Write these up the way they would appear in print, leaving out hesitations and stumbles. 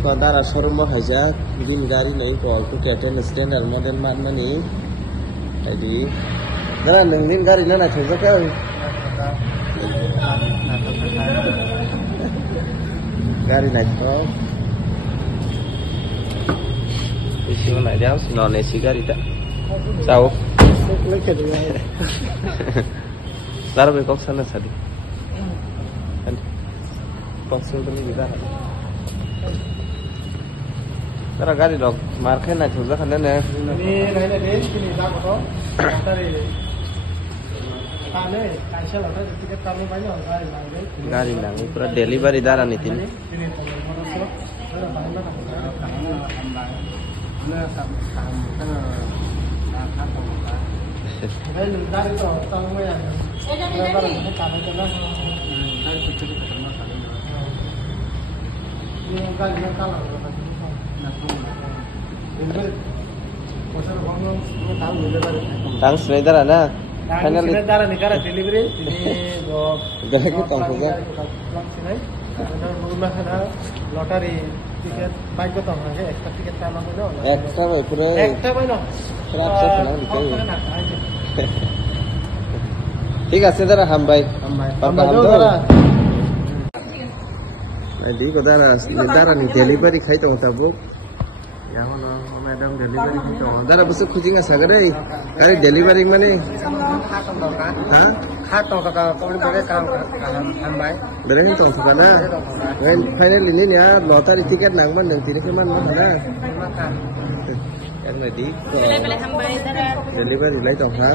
Dara showroom mo haja din gari nai call to K10 standard model man mani tadi Dara nang din gari na choja ka gari na to isi mana dia non AC gari ta sao Dara be kok sana sadi kok sel beli kita Tara gari dok market na choja khana ne ni nai ne ni da ko tare tane cancel hoda ticket kami banyak gari nang pura delivery dara ni tin Thanks Nedara na. Finally Nedara negara delivery ini do gak kita saja. Lottery tiket baik betul aja extra tiket sama dulu. Extra boy pura. Extra boy no. Extra senang dikau. ठीक है Nedara हम भाई. हम Nedara. Jadi kau Nedara ni delivery khai tu tabu. Ya mana madam delivery itu. Dara besok kucing asal ada. Kali delivery mana? Hah? Khato kakak kau boleh kam hambai. Beri tu sekarang. When final ini ya lottery tiket nang mana yang tidak mana mana. Yang nanti. Boleh hambai Dara. Delivery lagi tu ha.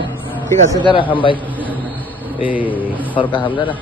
ঠিক আছে Dara hambai. For kaham Dara.